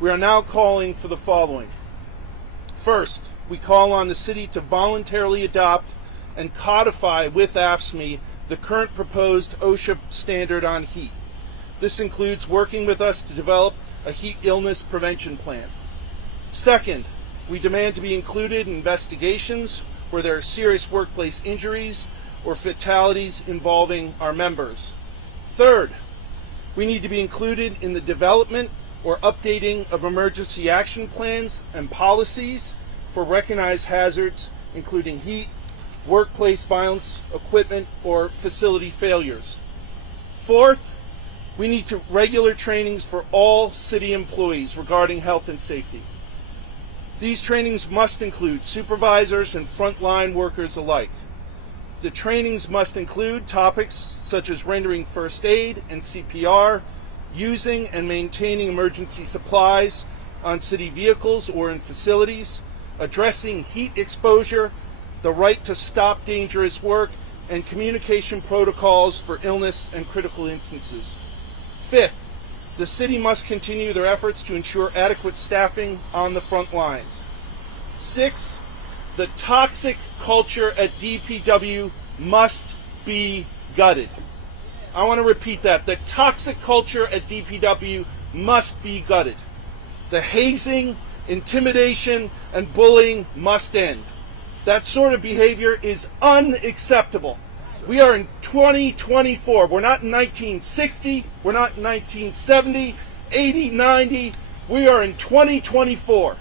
We are now calling for the following. First, we call on the city to voluntarily adopt and codify with AFSCME the current proposed OSHA standard on heat. This includes working with us to develop a heat illness prevention plan. Second, we demand to be included in investigations where there are serious workplace injuries or fatalities involving our members. Third, we need to be included in the development or updating of emergency action plans and policies for recognized hazards, including heat, workplace violence, equipment, or facility failures. Fourth, we need regular trainings for all city employees regarding health and safety. These trainings must include supervisors and frontline workers alike. The trainings must include topics such as rendering first aid and CPR, using and maintaining emergency supplies on city vehicles or in facilities, addressing heat exposure, the right to stop dangerous work, and communication protocols for illness and critical instances. Fifth, the city must continue their efforts to ensure adequate staffing on the front lines. Sixth, the toxic culture at DPW must be gutted. I want to repeat that. The toxic culture at DPW must be gutted. The hazing, intimidation, and bullying must end. That sort of behavior is unacceptable. We are in 2024. We're not in 1960. We're not in 1970, 80, 90. We are in 2024.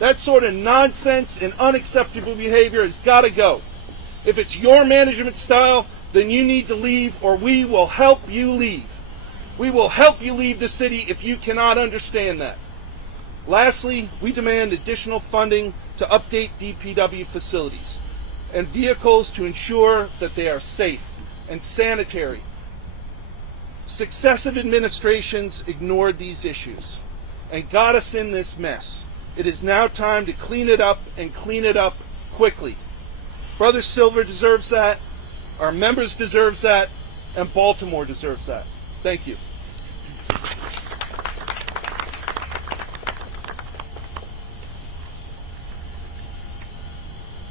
That sort of nonsense and unacceptable behavior has got to go. If it's your management style, then you need to leave, or we will help you leave. We will help you leave the city if you cannot understand that. Lastly, we demand additional funding to update DPW facilities and vehicles to ensure that they are safe and sanitary. Successive administrations ignored these issues and got us in this mess. It is now time to clean it up and clean it up quickly. Brother Silver deserves that, our members deserves that, and Baltimore deserves that. Thank you.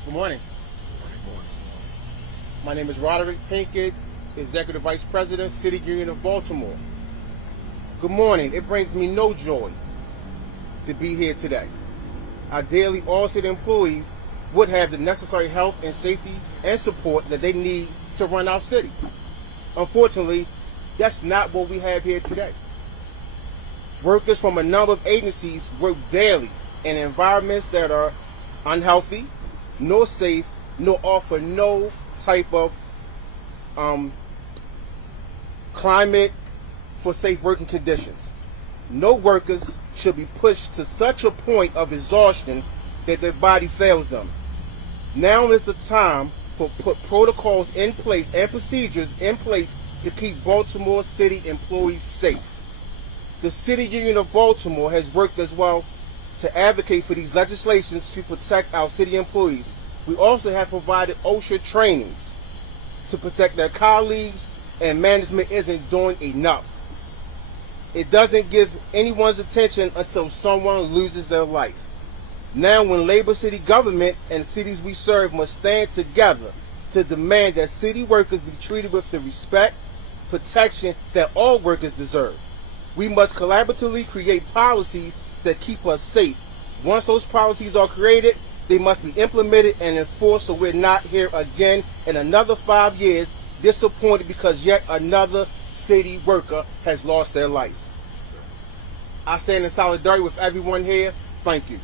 Good morning. My name is Roderick Pinkett, Executive Vice President, City Union of Baltimore. Good morning. It brings me no joy to be here today. Ideally, all city employees would have the necessary health and safety and support that they need to run our city. Unfortunately, that's not what we have here today. Workers from a number of agencies work daily in environments that are unhealthy, nor safe, nor offer no type of climate for safe working conditions. No workers should be pushed to such a point of exhaustion that their body fails them. Now is the time for put protocols in place and procedures in place to keep Baltimore City employees safe. The City Union of Baltimore has worked as well to advocate for these legislations to protect our city employees. We also have provided OSHA trainings to protect their colleagues, and management isn't doing enough. It doesn't give anyone's attention until someone loses their life. Now when Labor City government and cities we serve must stand together to demand that city workers be treated with the respect, protection that all workers deserve. We must collaboratively create policies that keep us safe. Once those policies are created, they must be implemented and enforced so we're not here again in another 5 years disappointed because yet another city worker has lost their life. I stand in solidarity with everyone here. Thank you.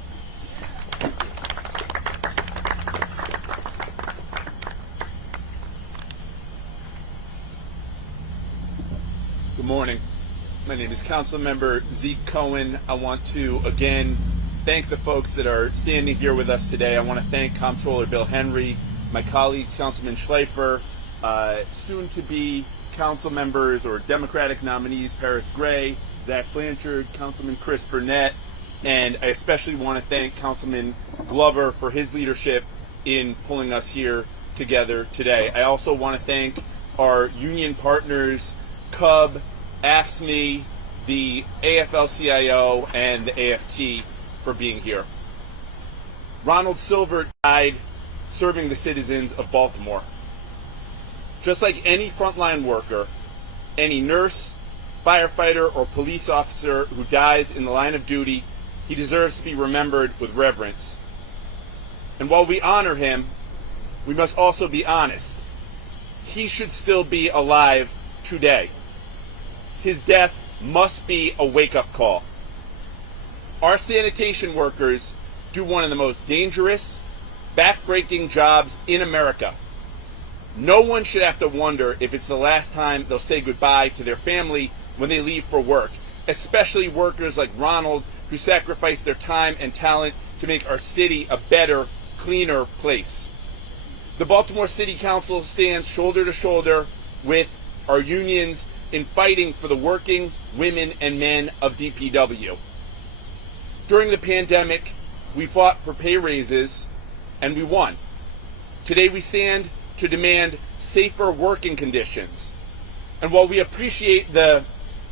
Good morning. My name is Councilmember Zeke Cohen. I want to again thank the folks that are standing here with us today. I want to thank Comptroller Bill Henry, my colleagues Councilman Schleifer, soon to be council members or Democratic nominees Paris Gray, Zach Blanchard, Councilman Chris Burnett, and I especially want to thank Councilman Glover for his leadership in pulling us here together today. I also want to thank our union partners, CUB, AFSCME, the AFL-CIO and the AFT for being here. Ronald Silver died serving the citizens of Baltimore. Just like any frontline worker, any nurse, firefighter, or police officer who dies in the line of duty, he deserves to be remembered with reverence. And while we honor him, we must also be honest. He should still be alive today. His death must be a wake-up call. Our sanitation workers do one of the most dangerous, back-breaking jobs in America. No one should have to wonder if it's the last time they'll say goodbye to their family when they leave for work, especially workers like Ronald, who sacrifice their time and talent to make our city a better, cleaner place. The Baltimore City Council stands shoulder to shoulder with our unions in fighting for the working women and men of DPW. During the pandemic, we fought for pay raises, and we won. Today we stand to demand safer working conditions. And while we appreciate the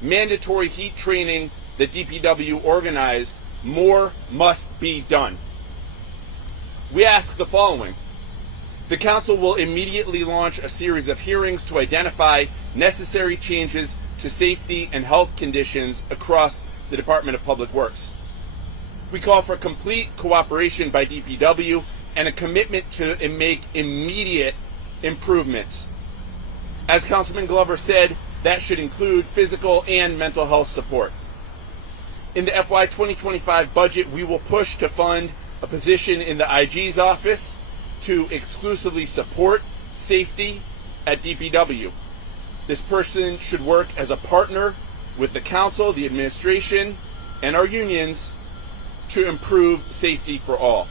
mandatory heat training that DPW organized, more must be done. We ask the following. The Council will immediately launch a series of hearings to identify necessary changes to safety and health conditions across the Department of Public Works. We call for complete cooperation by DPW and a commitment to make immediate improvements. As Councilman Glover said, that should include physical and mental health support. In the FY 2025 budget, we will push to fund a position in the IG's office to exclusively support safety at DPW. This person should work as a partner with the council, the administration, and our unions to improve safety for all.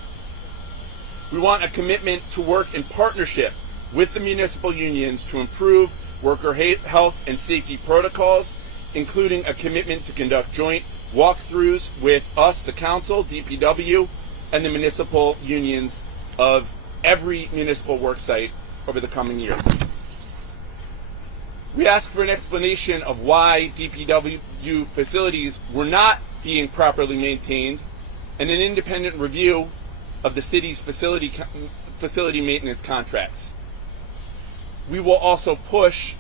We want a commitment to work in partnership with the municipal unions to improve worker health and safety protocols, including a commitment to conduct joint walkthroughs with us, the council, DPW, and the municipal unions of every municipal work site over the coming year. We ask for an explanation of why DPW facilities were not being properly maintained and an independent review of the city's facility maintenance contracts. We will also push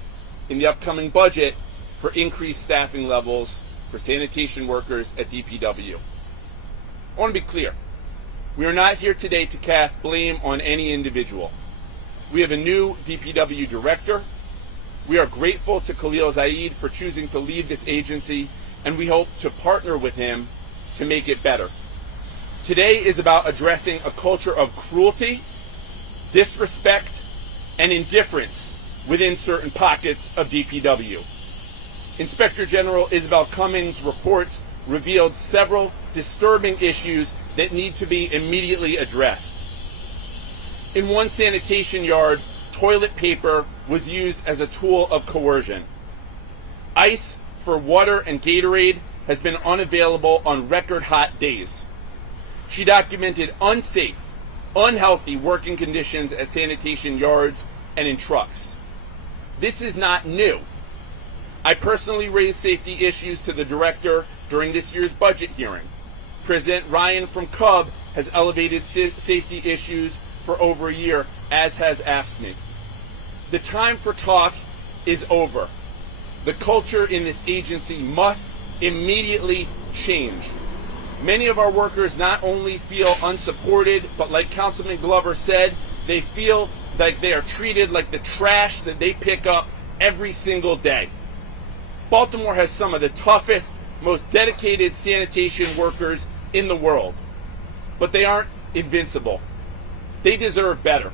in the upcoming budget for increased staffing levels for sanitation workers at DPW. I want to be clear. We are not here today to cast blame on any individual. We have a new DPW director. We are grateful to Khalil Zaid for choosing to lead this agency, and we hope to partner with him to make it better. Today is about addressing a culture of cruelty, disrespect, and indifference within certain pockets of DPW. Inspector General Isabel Cummings' reports revealed several disturbing issues that need to be immediately addressed. In one sanitation yard, toilet paper was used as a tool of coercion. Ice for water and Gatorade has been unavailable on record hot days. She documented unsafe, unhealthy working conditions at sanitation yards and in trucks. This is not new. I personally raised safety issues to the director during this year's budget hearing. President Ryan from CUB has elevated safety issues for over a year, as has AFSCME. The time for talk is over. The culture in this agency must immediately change. Many of our workers not only feel unsupported, but like Councilman Glover said, they feel like they are treated like the trash that they pick up every single day. Baltimore has some of the toughest, most dedicated sanitation workers in the world, but they aren't invincible. They deserve better,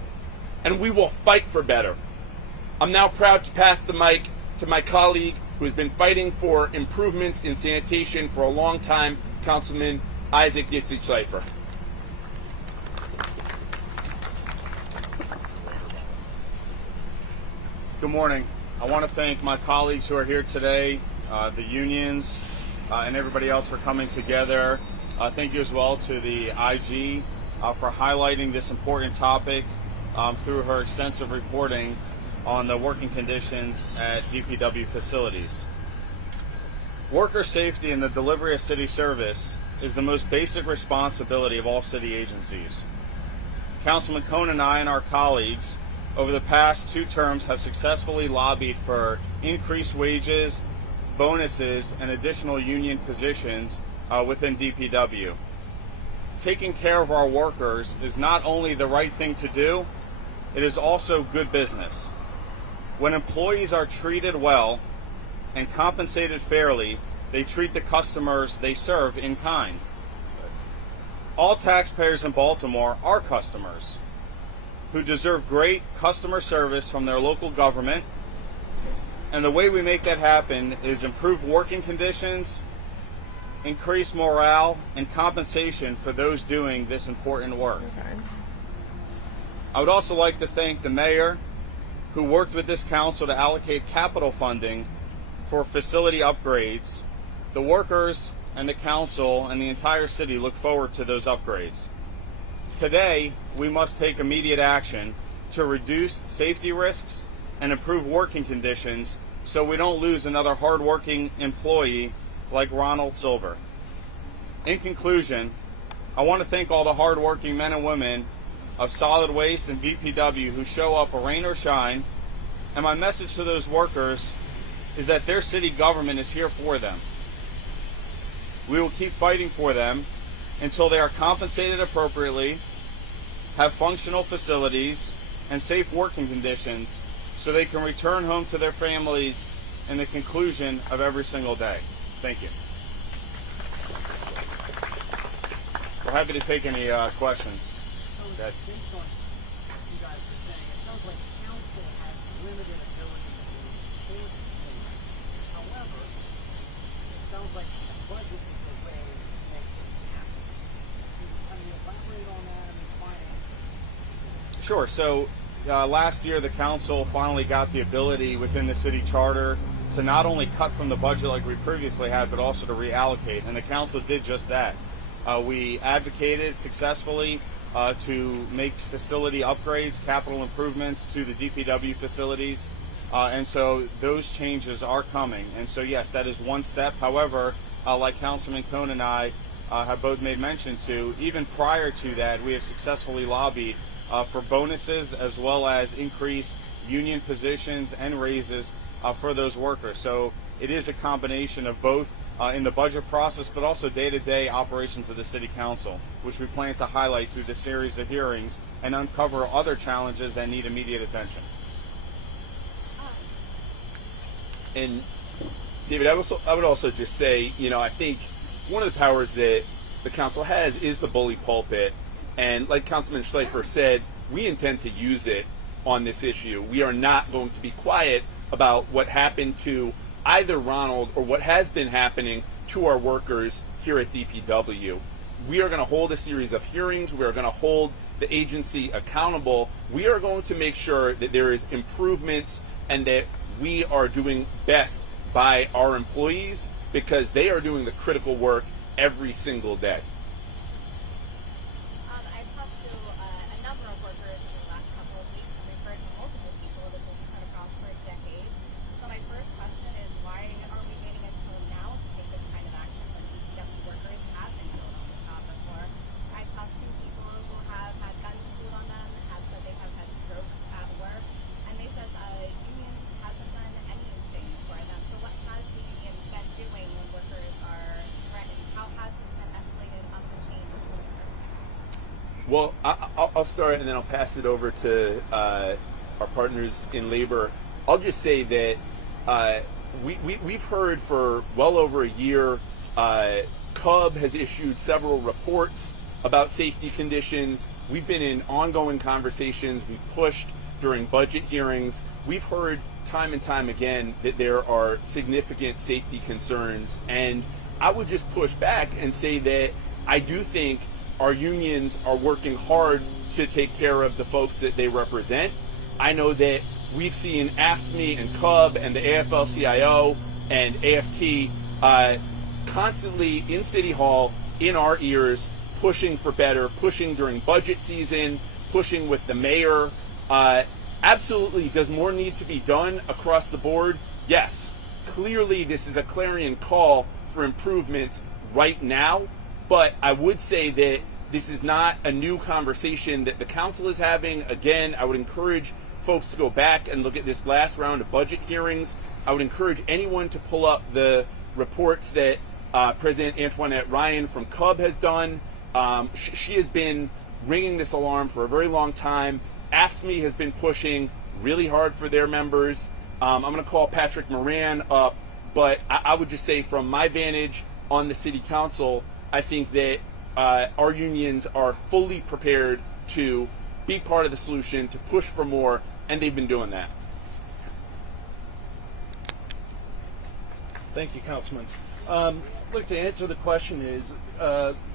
and we will fight for better. I'm now proud to pass the mic to my colleague who has been fighting for improvements in sanitation for a long time, Councilman Yitzy Schleifer. Good morning. I want to thank my colleagues who are here today, the unions, and everybody else for coming together. Thank you as well to the IG for highlighting this important topic through her extensive reporting on the working conditions at DPW facilities. Worker safety and the delivery of city service is the most basic responsibility of all city agencies. Councilman Cohen and I and our colleagues over the past 2 terms have successfully lobbied for increased wages, bonuses, and additional union positions within DPW. Taking care of our workers is not only the right thing to do, it is also good business. When employees are treated well and compensated fairly, they treat the customers they serve in kind. All taxpayers in Baltimore are customers who deserve great customer service from their local government, and the way we make that happen is improve working conditions, increase morale, and compensation for those doing this important work. I would also like to thank the mayor, who worked with this council to allocate capital funding for facility upgrades. The workers and the council and the entire city look forward to those upgrades. Today, we must take immediate action to reduce safety risks and improve working conditions so we don't lose another hardworking employee like Ronald Silver. In conclusion, I want to thank all the hardworking men and women of solid waste and DPW who show up rain or shine, and my message to those workers is that their city government is here for them. We will keep fighting for them until they are compensated appropriately, have functional facilities, and safe working conditions so they can return home to their families in the conclusion of every single day. Thank you. We're happy to take any questions. Based on what you guys are saying, it sounds like council has limited ability to enforce things. However, it sounds like the budget is the way to make this happen. Can you elaborate on that and finance? Sure. So last year, the council finally got the ability within the city charter to not only cut from the budget like we previously had, but also to reallocate. And the council did just that. We advocated successfully to make facility upgrades, capital improvements to the DPW facilities. And so those changes are coming. And so, yes, that is one step. However, like Councilman Cohen and I have both made mention to, even prior to that, we have successfully lobbied for bonuses as well as increased union positions and raises for those workers. So it is a combination of both in the budget process, but also day-to-day operations of the City Council, which we plan to highlight through the series of hearings and uncover other challenges that need immediate attention. And David, I would also just say, I think one of the powers that the council has is the bully pulpit. And like Councilman Schleifer said, we intend to use it on this issue. We are not going to be quiet about what happened to either Ronald or what has been happening to our workers here at DPW. We are going to hold a series of hearings. We are going to hold the agency accountable. We are going to make sure that there is improvements and that we are doing best by our employees because they are doing the critical work every single day. I've talked to a number of workers in the last couple of weeks, and we've heard from multiple people that have been cut across for decades. So my first question is, why are we waiting until now to take this kind of action when DPW workers have been killed on the job before? I've talked to people who have had guns pulled on them, have said they have had strokes at work, and they said the union hasn't done anything for them. So what has the union been doing when workers are threatened? How has this been escalated up the chain? Well, I'll start and then I'll pass it over to our partners in labor. I'll just say that we've heard for well over a year, CUB has issued several reports about safety conditions. We've been in ongoing conversations. We pushed during budget hearings. We've heard time and time again that there are significant safety concerns. And I would just push back and say that I do think our unions are working hard to take care of the folks that they represent. I know that we've seen AFSCME and CUB and the AFL-CIO and AFT constantly in City Hall, in our ears, pushing for better, pushing during budget season, pushing with the mayor. Absolutely, does more need to be done across the board? Yes. clearly this is a clarion call for improvements right now, but I would say that this is not a new conversation that the council is having. Again, I would encourage folks to go back and look at this last round of budget hearings. I would encourage anyone to pull up the reports that President Antoinette Ryan from CUB has done. She has been ringing this alarm for a very long time. AFSCME has been pushing really hard for their members. I'm going to call Patrick Moran up, but I would just say from my vantage on the city council, I think that our unions are fully prepared to be part of the solution, to push for more, and they've been doing that. Thank you, Councilman. Look, to answer the question is,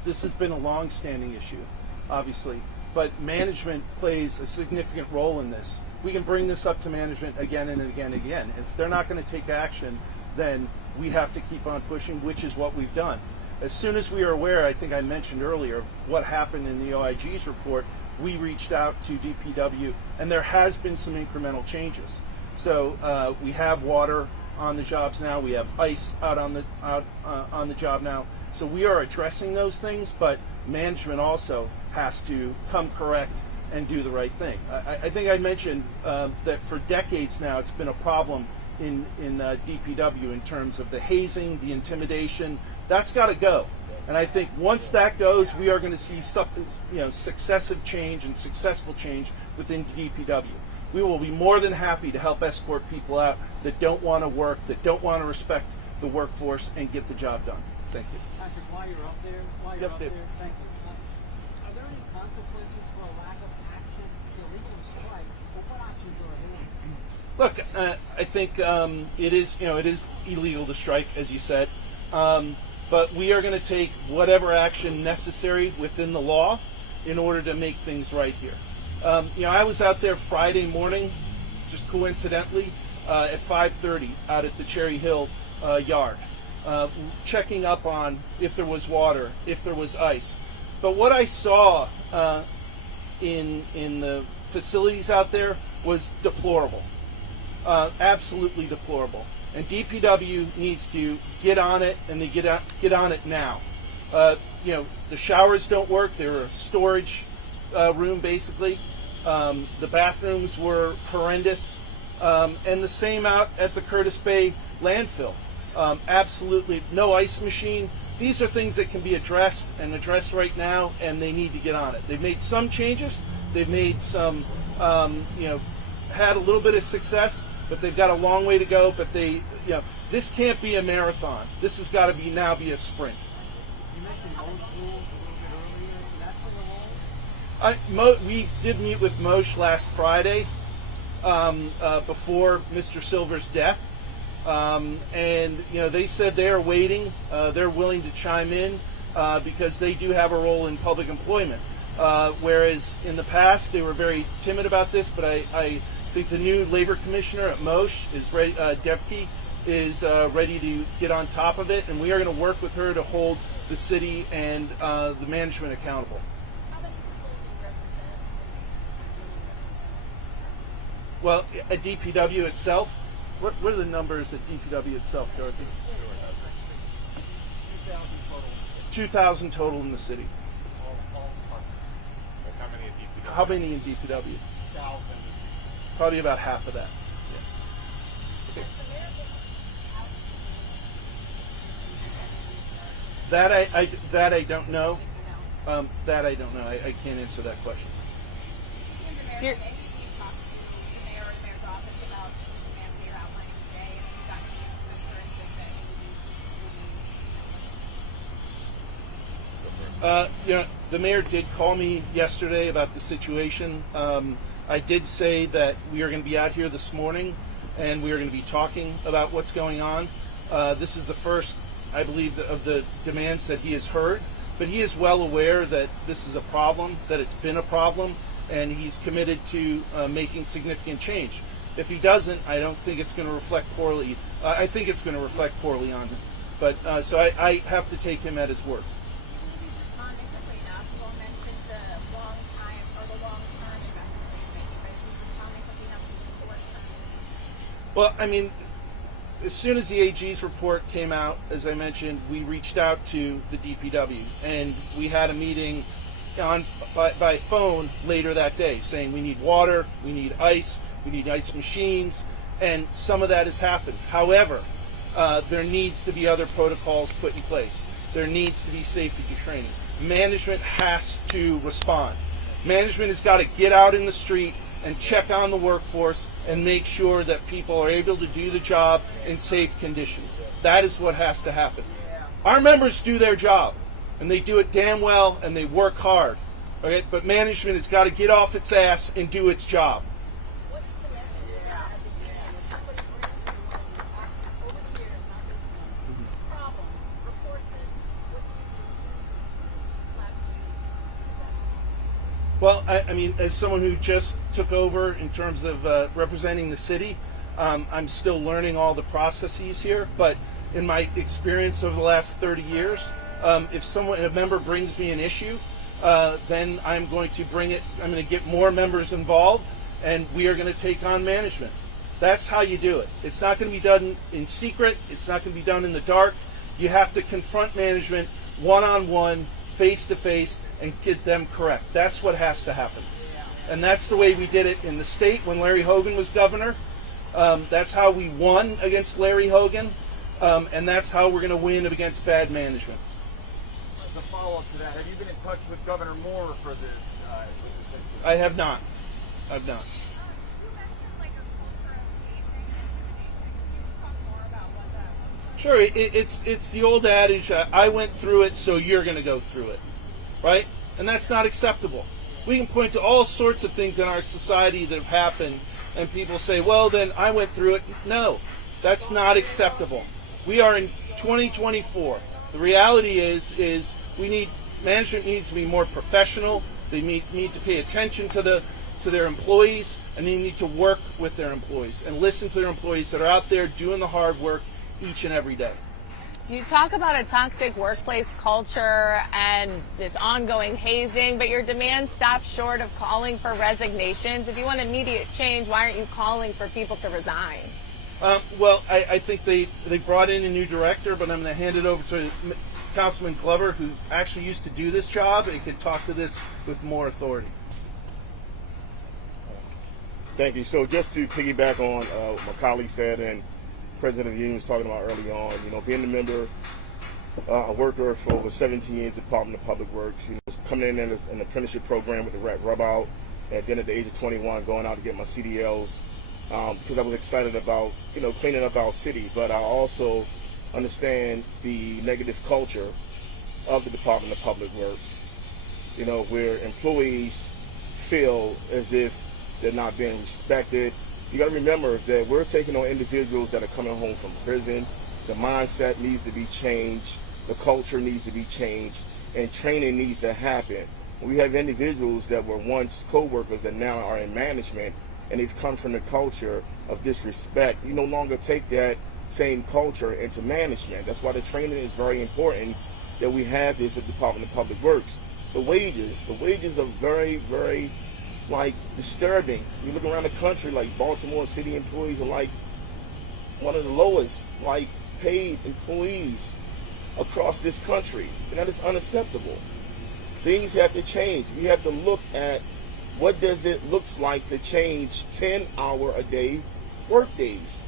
this has been a long-standing issue, obviously, but management plays a significant role in this. We can bring this up to management again and again and again. If they're not going to take action, then we have to keep on pushing, which is what we've done. As soon as we are aware, I think I mentioned earlier, of what happened in the OIG's report, we reached out to DPW, and there has been some incremental changes. So we have water on the jobs now. We have ice out on the job now. So we are addressing those things, but management also has to come correct and do the right thing. I think I mentioned that for decades now it's been a problem in DPW in terms of the hazing, the intimidation. That's got to go. And I think once that goes, we are going to see successive change and successful change within DPW. We will be more than happy to help escort people out that don't want to work, that don't want to respect the workforce, and get the job done. Thank you. Patrick, while you're up there, Yes, Dave. thank you. Are there any consequences for a lack of action? The legal strike, but what options are available? Look, I think it is illegal to strike, as you said, but we are going to take whatever action necessary within the law in order to make things right here. I was out there Friday morning, just coincidentally, at 5:30 out at the Cherry Hill yard, checking up on if there was water, if there was ice. But what I saw in the facilities out there was deplorable. Absolutely deplorable. And DPW needs to get on it, and they get on it now. The showers don't work. They're a storage room, basically. The bathrooms were horrendous. And the same out at the Curtis Bay landfill. Absolutely no ice machine. These are things that can be addressed right now, and they need to get on it. They've made some changes. They've made some, had a little bit of success, but they've got a long way to go. But this can't be a marathon. This has got to be a sprint. You mentioned those rules a little bit earlier. That's in the law? We did meet with Moshe last Friday before Mr. Silver's death, and they said they are waiting. They're willing to chime in because they do have a role in public employment. Whereas in the past they were very timid about this, but I think the new labor commissioner at Moshe is ready. Devke is ready to get on top of it, and we are going to work with her to hold the city and the management accountable. How many people do you represent? Well, at DPW itself, what are the numbers at DPW itself, Dorothy? 2,000 total in the city. How many in DPW? Probably about half of that. That I don't know. That I don't know. I can't answer that question. Here. The mayor or the mayor's office about the demands that you're outlining today, and you got any assurances that The mayor did call me yesterday about the situation. I did say that we are going to be out here this morning, and we are going to be talking about what's going on. This is the first, I believe, of the demands that he has heard, but he is well aware that this is a problem, that it's been a problem, and he's committed to making significant change. If he doesn't, I don't think it's going to reflect poorly. I think it's going to reflect poorly on him. But so I have to take him at his word. he's responding quickly enough. You won't mention the long-term investment that he's making, but he's responding quickly enough to the short-term needs. Well, I mean, as soon as the AG's report came out, as I mentioned, we reached out to the DPW, and we had a meeting by phone later that day saying we need water, we need ice machines, and some of that has happened. However, there needs to be other protocols put in place. There needs to be safety training. Management has to respond. Management has got to get out in the street and check on the workforce and make sure that people are able to do the job in safe conditions. That is what has to happen. Our members do their job, and they do it damn well, and they work hard. Okay? But management has got to get off its ass and do its job. What's the message as a union when somebody brings in one of these actions over the years, not this month, problem, reports it, what do you do? Well, I mean, as someone who just took over in terms of representing the city, I'm still learning all the processes here. But in my experience over the last 30 years, if a member brings me an issue, then I'm going to bring it. I'm going to get more members involved, and we are going to take on management. That's how you do it. It's not going to be done in secret. It's not going to be done in the dark. You have to confront management one-on-one, face-to-face, and get them correct. That's what has to happen. And that's the way we did it in the state when Larry Hogan was governor. That's how we won against Larry Hogan, and that's how we're going to win against bad management. As a follow-up to that, have you been in touch with Governor Moore for this? I have not. I've not. You mentioned like a culture of hazing and intimidation. Can you talk more about what that looks like? Sure, it's the old adage, I went through it, so you're going to go through it, right? And that's not acceptable. We can point to all sorts of things in our society that have happened, and people say, well, then I went through it. No, that's not acceptable. We are in 2024. The reality is management needs to be more professional. They need to pay attention to their employees, and they need to work with their employees and listen to their employees that are out there doing the hard work each and every day. You talk about a toxic workplace culture and this ongoing hazing, but your demands stop short of calling for resignations. If you want immediate change, why aren't you calling for people to resign? Well, I think they brought in a new director, but I'm going to hand it over to Councilman Glover, who actually used to do this job and could talk to this with more authority. Thank you. So just to piggyback on what my colleague said and President of the Union was talking about early on, being a member, a worker for over 17 years, Department of Public Works, coming in as an apprenticeship program with the rub out, and then at the age of 21, going out to get my CDLs, because I was excited about, cleaning up our city, but I also understand the negative culture of the Department of Public Works, where employees feel as if they're not being respected. You got to remember that we're taking on individuals that are coming home from prison. The mindset needs to be changed. The culture needs to be changed. And training needs to happen. We have individuals that were once co-workers that now are in management, and they've come from the culture of disrespect. You no longer take that same culture into management. That's why the training is very important, that we have this with the Department of Public Works. The wages are very, very disturbing. You look around the country, like Baltimore city employees are like one of the lowest paid employees across this country, and that is unacceptable. Things have to change. We have to look at what does it looks like to change 10-hour-a-day work days.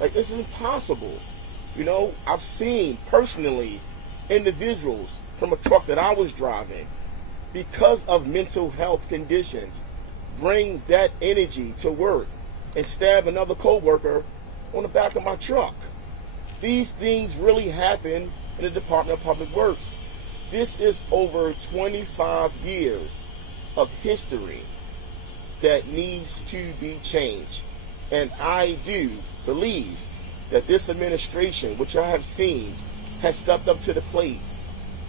This is impossible. I've seen personally individuals from a truck that I was driving, because of mental health conditions, bring that energy to work and stab another co-worker on the back of my truck. These things really happen in the Department of Public Works. This is over 25 years of history that needs to be changed. And I do believe that this administration, which I have seen, has stepped up to the plate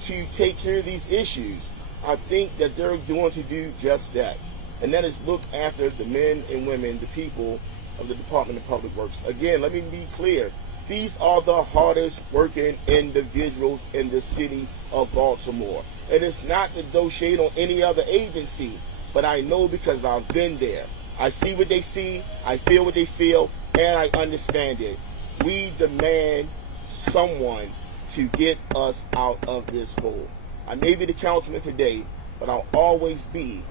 to take care of these issues. I think that they're going to do just that. And that is look after the men and women, the people of the Department of Public Works. Again, let me be clear. These are the hardest working individuals in the city of Baltimore. And it's not to negotiate on any other agency, but I know because I've been there. I see what they see, I feel what they feel, and I understand it. we demand someone to get us out of this hole. I may be the councilman today, but I'll always be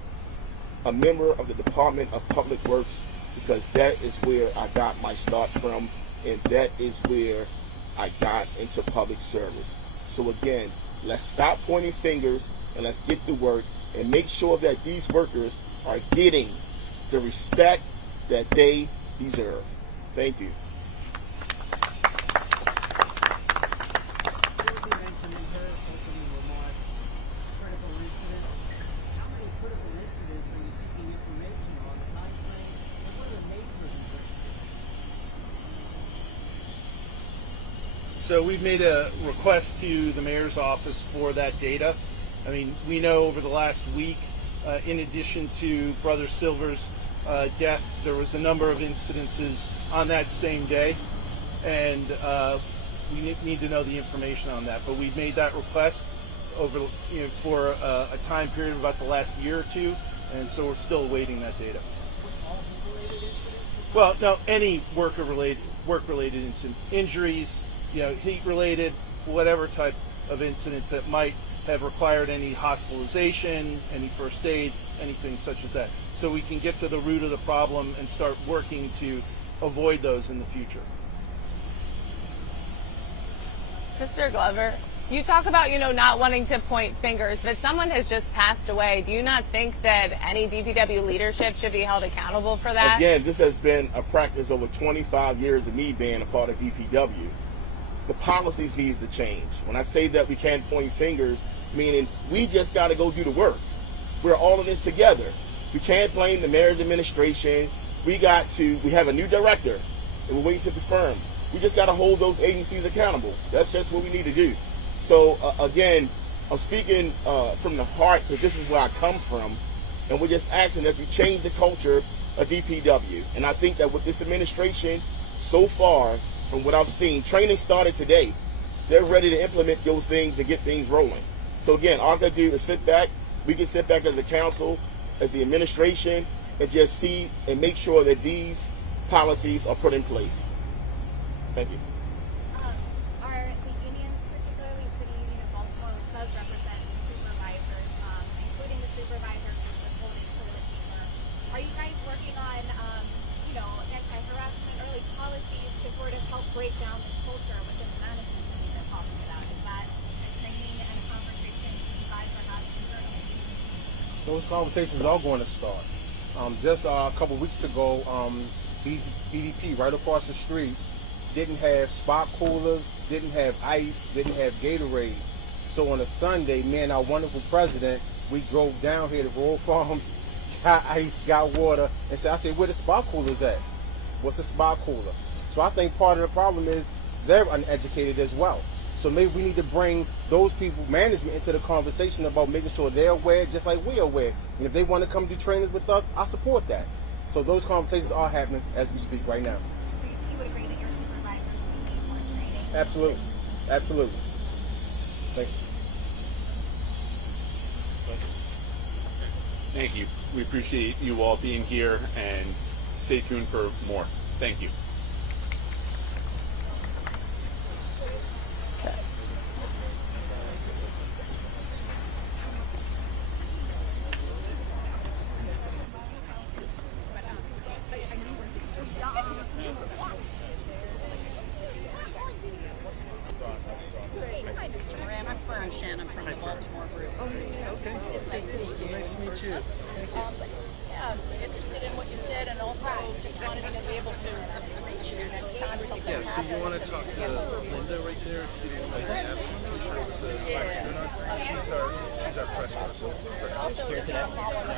a member of the Department of Public Works, because that is where I got my start from, and that is where I got into public service. So again, let's stop pointing fingers and let's get to work and make sure that these workers are getting the respect that they deserve. Thank you. Mentioned in her opening remarks, critical incidents. How many critical incidents are you seeking information on, the time frame, and what are the nature of these incidents? So we've made a request to the mayor's office for that data. I mean, we know over the last week, in addition to Brother Silver's death, there was a number of incidences on that same day, and we need to know the information on that. But we've made that request over, for a time period of about the last year or two, and so we're still awaiting that data. Well, no, any work-related injuries, heat-related, whatever type of incidents that might have required any hospitalization, any first aid, anything such as that. So we can get to the root of the problem and start working to avoid those in the future. Mr. Glover, you talk about, not wanting to point fingers, but someone has just passed away. Do you not think that any DPW leadership should be held accountable for that? Again, this has been a practice over 25 years of me being a part of DPW. The policies needs to change. When I say that we can't point fingers, meaning we just got to go do the work. We're all in this together. We can't blame the mayor's administration. We have a new director and we're waiting to confirm. We just got to hold those agencies accountable. That's just what we need to do. So again, I'm speaking from the heart, because this is where I come from, and we're just asking that we change the culture of DPW. And I think that with this administration, so far, from what I've seen, training started today. They're ready to implement those things and get things rolling. So again, all I gotta do is sit back. We can sit back as a council, as the administration, and just see and make sure that these policies are put in place. Thank you. Are the unions, particularly City Union of Baltimore, which does represent supervisors, including the supervisors who was voted toilet paper, are you guys working on, anti-harassment, early policies to sort of help break down this culture within the management team that talks about? Is that a training and a conversation you guys are having internally? Those conversations are going to start. Just a couple weeks ago, BDP right across the street didn't have spot coolers, didn't have ice, didn't have Gatorade. So on a Sunday, me and our wonderful president, we drove down here to Rural Farms, got ice, got water, and I said, where the spot coolers at? What's a spot cooler? So I think part of the problem is they're uneducated as well. So maybe we need to bring those people, management, into the conversation about making sure they're aware, just like we're aware. And if they want to come do trainings with us, I support that. So those conversations are happening as we speak right now. You would agree that your supervisors need more training? Absolutely. Absolutely. Thank you. Thank you. We appreciate you all being here, and stay tuned for more. Thank you. I'm from the Baltimore group. Okay. It's nice to meet you. Nice to meet you. Yeah, I was interested in what you said, and also just wanted to be able to reach you next time something happens. So you want to talk to Linda right there, see the AFSCME t-shirt with the black screen on? She's our press person. Also, just want to follow up